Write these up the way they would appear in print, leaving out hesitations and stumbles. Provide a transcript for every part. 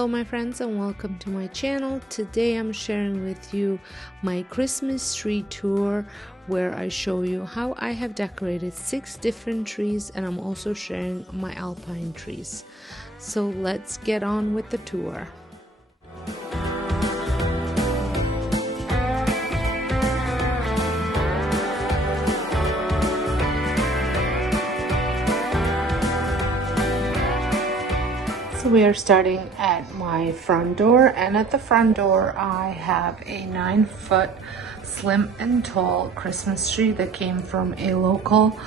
Hello my friends and welcome to my channel. Today I'm sharing with you my Christmas tree tour where I show you how I have decorated 6 different trees, and I'm also sharing my alpine trees. So let's get on with the tour. So we are starting at my front door, and at the front door I have a 9-foot slim and tall Christmas tree that came from a local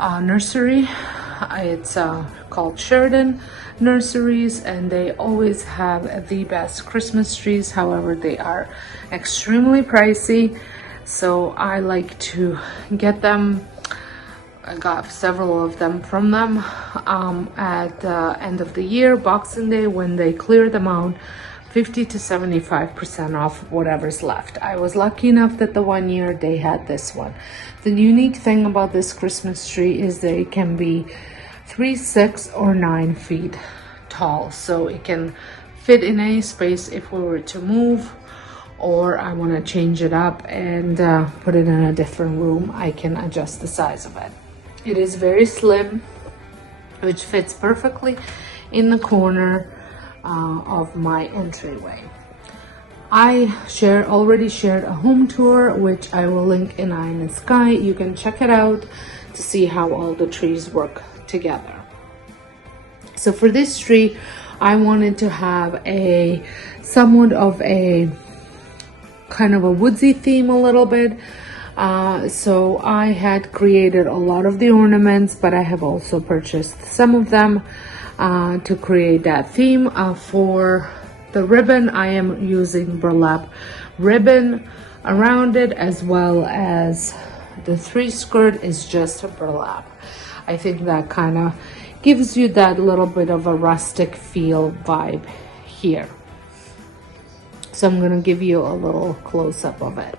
nursery. It's called Sheridan Nurseries, and they always have the best Christmas trees. However, they are extremely pricey, so I like to get them. I got several of them from them at the end of the year, Boxing Day, when they clear them out 50 to 75% off whatever's left. I was lucky enough that the one year they had this one. The unique thing about this Christmas tree is that it can be 3, 6, or 9 feet tall, so it can fit in any space. If we were to move, or I want to change it up and put it in a different room, I can adjust the size of it. It is very slim, which fits perfectly in the corner of my entryway. I already shared a home tour, which I will link in Eye in the Sky. You can check it out to see how all the trees work together. So for this tree, I wanted to have somewhat of a kind of a woodsy theme a little bit. So I had created a lot of the ornaments, but I have also purchased some of them to create that theme. For the ribbon, I am using burlap ribbon around it, as well as the 3 skirt is just a burlap. I think that kind of gives you that little bit of a rustic feel vibe here. So I'm going to give you a little close-up of it.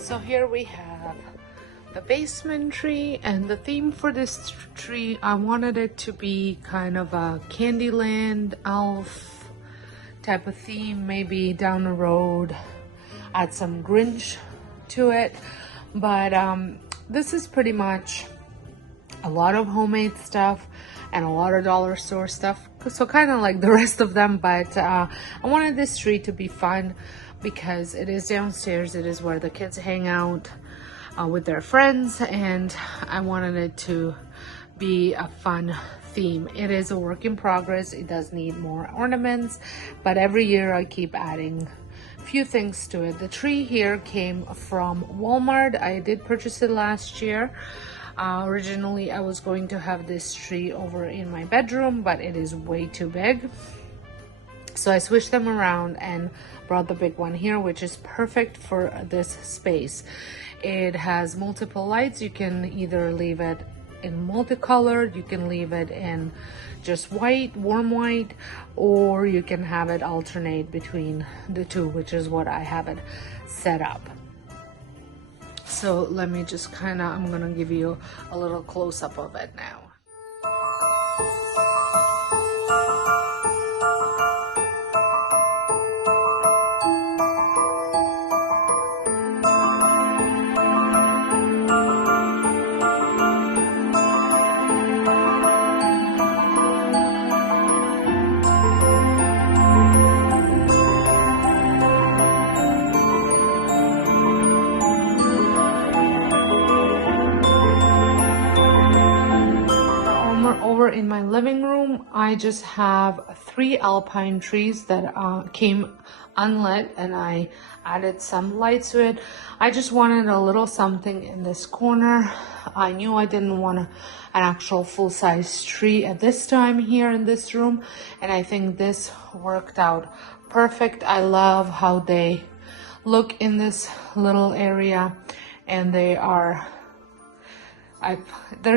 So here we have the basement tree, and the theme for this tree, I wanted it to be kind of a Candyland elf type of theme. Maybe down the road add some Grinch to it, but this is pretty much a lot of homemade stuff and a lot of dollar store stuff, so kind of like the rest of them. But I wanted this tree to be fun because it is downstairs. It is where the kids hang out with their friends, and I wanted it to be a fun theme. It is a work in progress. It does need more ornaments, but every year I keep adding a few things to it. The tree here came from Walmart. I did purchase it last year. Originally I was going to have this tree over in my bedroom, but it is way too big, so I switched them around and brought the big one here, which is perfect for this space. It has multiple lights. You can either leave it in multicolored, you can leave it in just white, warm white, or you can have it alternate between the two, which is what I have it set up. So let me just I'm gonna give you a little close-up of it now. over in my living room, I just have 3 alpine trees that came unlit, and I added some light to it. I just wanted a little something in this corner. I knew I didn't want an actual full-size tree at this time here in this room, and I think this worked out perfect. I love how they look in this little area, and they're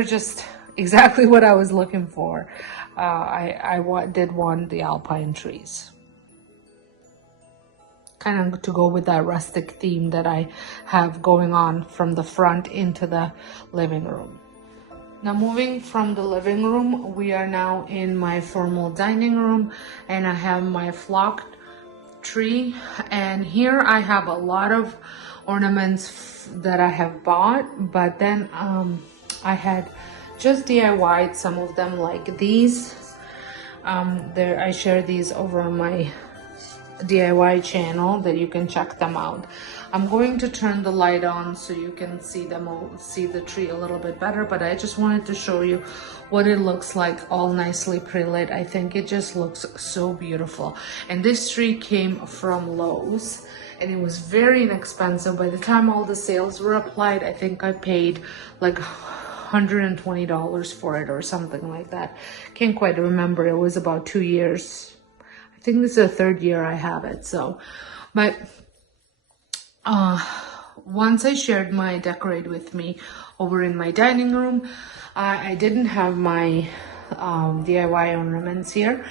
just exactly what I was looking for. I did want the alpine trees, kind of to go with that rustic theme that I have going on from the front into the living room. Now, moving from the living room, we are now in my formal dining room, and I have my flock tree, and here I have a lot of ornaments that I have bought, but then I had just DIY'd some of them, like these. I share these over on my DIY channel that you can check them out. I'm going to turn the light on so you can see the tree a little bit better, but I just wanted to show you what it looks like, all nicely pre-lit. I think it just looks so beautiful. And this tree came from Lowe's, and it was very inexpensive. By the time all the sales were applied, I think I paid like $120 for it or something like that. Can't quite remember. It was about 2 years. I think this is the 3rd year I have it. So, but once I shared my decorate with me over in my dining room, I didn't have my DIY ornaments here,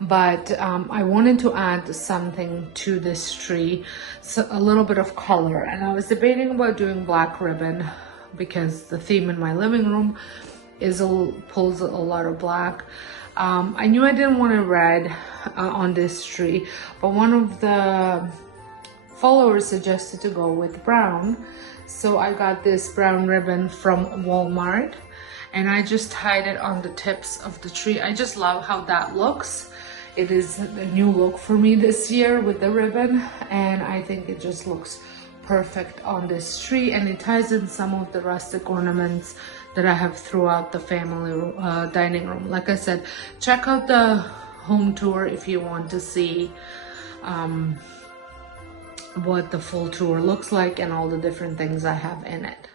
but I wanted to add something to this tree, so a little bit of color, and I was debating about doing black ribbon because the theme in my living room pulls a lot of black. I knew I didn't want a red on this tree, but one of the followers suggested to go with brown, so I got this brown ribbon from Walmart, and I just tied it on the tips of the tree. I just love how that looks. It is a new look for me this year with the ribbon, and I think it just looks perfect on this tree, and it ties in some of the rustic ornaments that I have throughout the family dining room. Like I said, check out the home tour if you want to see what the full tour looks like and all the different things I have in it.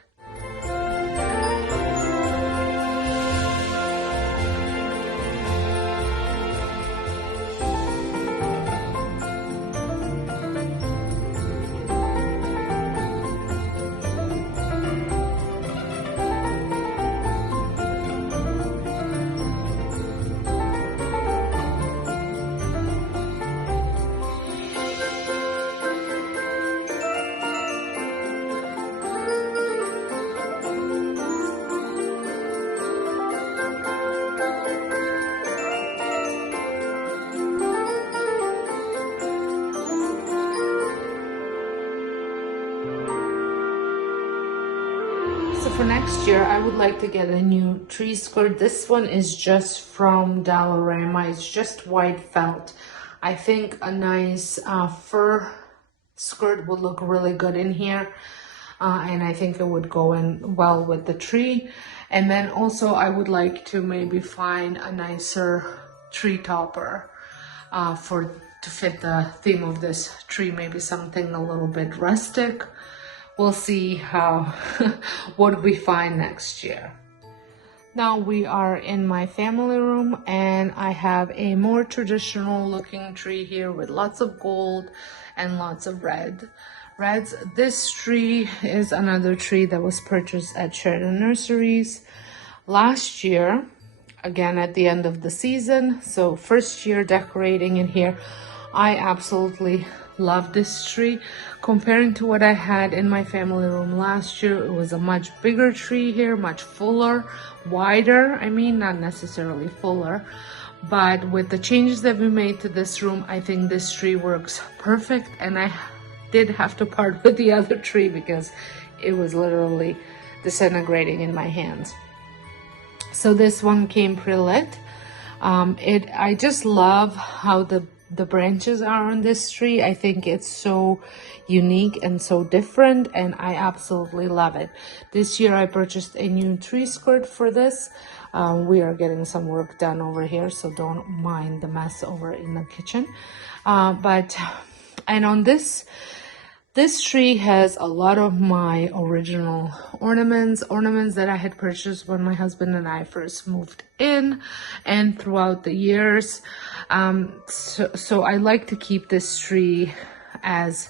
So for next year, I would like to get a new tree skirt. This one is just from Dollarama. It's just white felt. I think a nice fur skirt would look really good in here. And I think it would go in well with the tree. And then also I would like to maybe find a nicer tree topper to fit the theme of this tree. Maybe something a little bit rustic. We'll see what we find next year. Now we are in my family room, and I have a more traditional looking tree here with lots of gold and lots of reds. This tree is another tree that was purchased at Sheridan Nurseries last year, again at the end of the season. So first year decorating in here. I absolutely love this tree. Comparing to what I had in my family room last year, it was a much bigger tree here, much fuller, wider. I mean, not necessarily fuller, but with the changes that we made to this room, I think this tree works perfect. And I did have to part with the other tree because it was literally disintegrating in my hands. So this one came pre-lit. I just love how the the branches are on this tree. I think it's so unique and so different, and I absolutely love it. This year I purchased a new tree skirt for this. We are getting some work done over here, so don't mind the mess over in the kitchen. And on this tree has a lot of my original ornaments that I had purchased when my husband and I first moved in and throughout the years. So I like to keep this tree as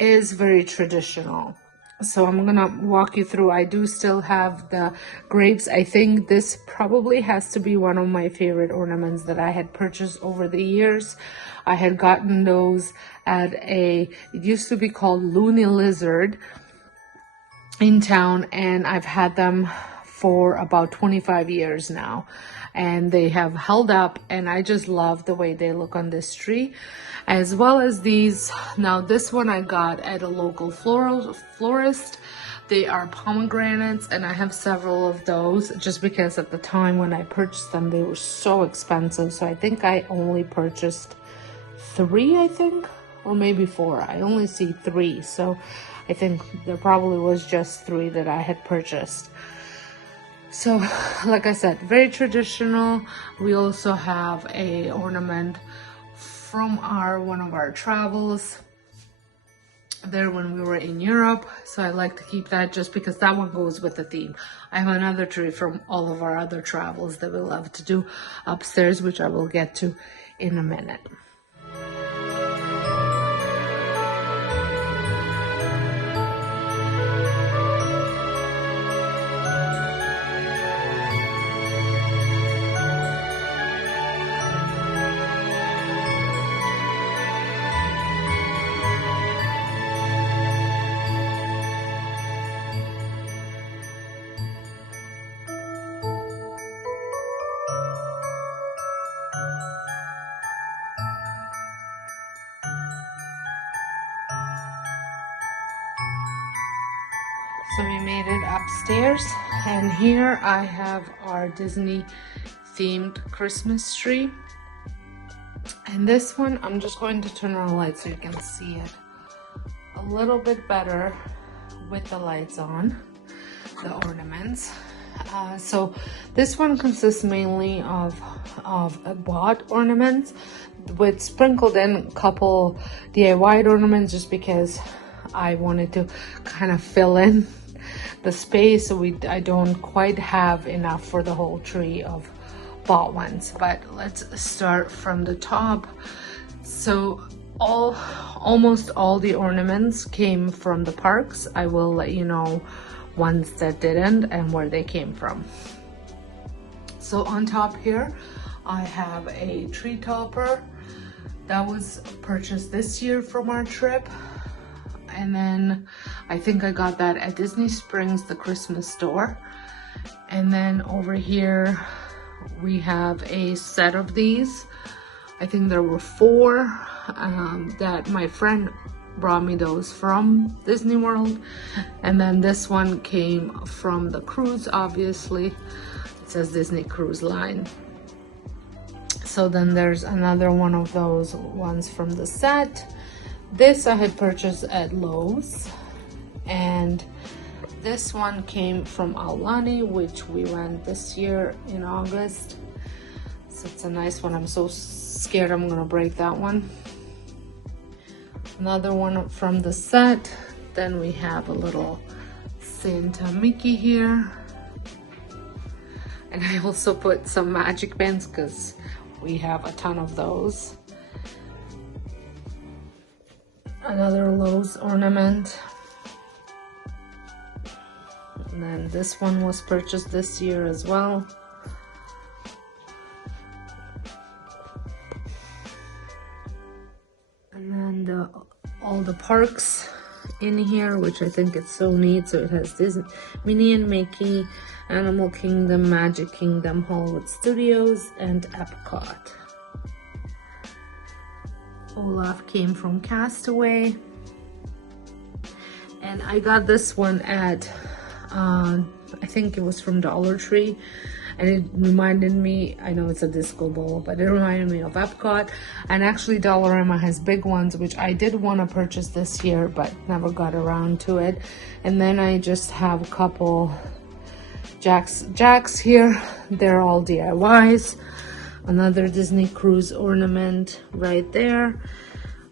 is very traditional. So I'm gonna walk you through. I do still have the grapes. I think this probably has to be one of my favorite ornaments that I had purchased over the years. I had gotten those at it used to be called Looney Lizard in town, and I've had them for about 25 years now, and they have held up, and I just love the way they look on this tree, as well as these. Now this one I got at a local florist. They are pomegranates, and I have several of those just because at the time when I purchased them they were so expensive. So I think I only purchased 3, I think, or maybe 4. I only see 3, so I think there probably was just 3 that I had purchased. So like I said, very traditional. We also have a ornament from one of our travels there when we were in Europe, so I like to keep that just because that one goes with the theme. I have another tree from all of our other travels that we love to do upstairs, which I will get to in a minute. So we made it upstairs, and here I have our Disney themed Christmas tree. And this one, I'm just going to turn on the light so you can see it a little bit better with the lights on, the ornaments. So this one consists mainly of bought ornaments with sprinkled in a couple DIY ornaments just because I wanted to kind of fill in the space, so I don't quite have enough for the whole tree of bought ones. But let's start from the top. So almost all the ornaments came from the parks. I will let you know ones that didn't and where they came from. So on top here I have a tree topper that was purchased this year from our trip. And then I think I got that at Disney Springs, the Christmas store. And then over here we have a set of these. I think there were 4 that my friend brought me those from Disney World. And then this one came from the cruise, obviously. It says Disney Cruise Line. So then there's another one of those ones from the set. This I had purchased at Lowe's, and this one came from Aulani, which we went this year in August. So it's a nice one. I'm so scared I'm gonna break that one. Another one from the set. Then we have a little Santa Mickey here. And I also put some magic bands because we have a ton of those. Another Lowe's ornament. And then this one was purchased this year as well. And then all the parks in here, which I think it's so neat. So it has Disney, Minnie and Mickey, Animal Kingdom, Magic Kingdom, Hollywood Studios, and Epcot. Olaf came from Castaway, and I got this one at I think it was from Dollar Tree, and it reminded me, I know it's a disco ball, but it reminded me of Epcot. And actually Dollarama has big ones, which I did want to purchase this year but never got around to it. And then I just have a couple jacks here. They're all DIYs. Another Disney Cruise ornament right there.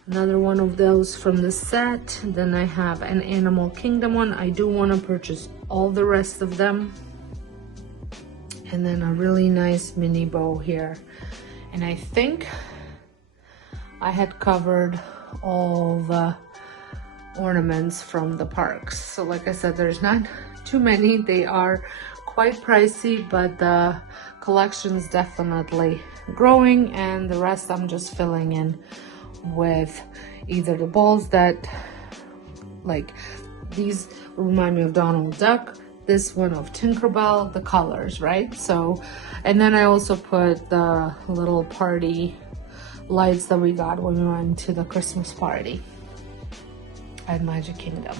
Another one of those from the set. Then I have an Animal Kingdom one. I do want to purchase all the rest of them. And then a really nice mini bow here. And I think I had covered all the ornaments from the parks. So like I said, there's not too many. They are quite pricey, but the collection's definitely growing, and the rest I'm just filling in with either the balls that, like these remind me of Donald Duck, this one of Tinkerbell, the colors, right? So, and then I also put the little party lights that we got when we went to the Christmas party at Magic Kingdom.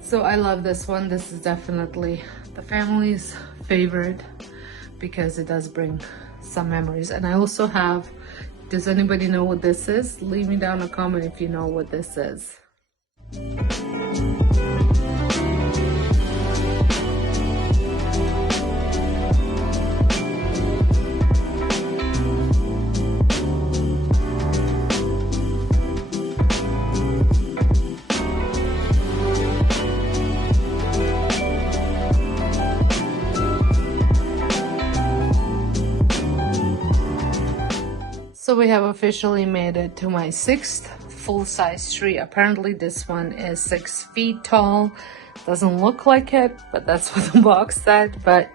So I love this one. This is definitely the family's favorite because it does bring some memories. And I also have, does anybody know what this is? Leave me down a comment if you know what this is. So we have officially made it to my 6th full-size tree. Apparently this one is 6 feet tall. Doesn't look like it, but that's what the box said. But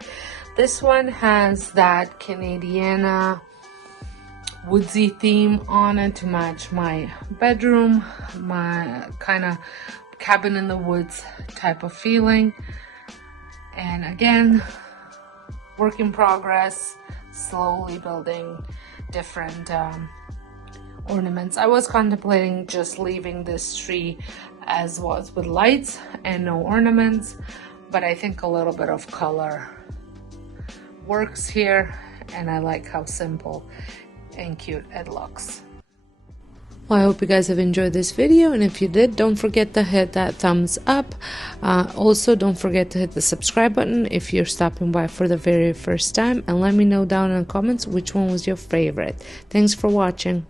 this one has that Canadiana woodsy theme on it to match my bedroom, my kind of cabin in the woods type of feeling. And again, work in progress, slowly building different ornaments. I was contemplating just leaving this tree as was with lights and no ornaments, but I think a little bit of color works here, and I like how simple and cute it looks. Well, I hope you guys have enjoyed this video, and if you did, don't forget to hit that thumbs up. Also, don't forget to hit the subscribe button if you're stopping by for the very first time, and let me know down in the comments which one was your favorite. Thanks for watching.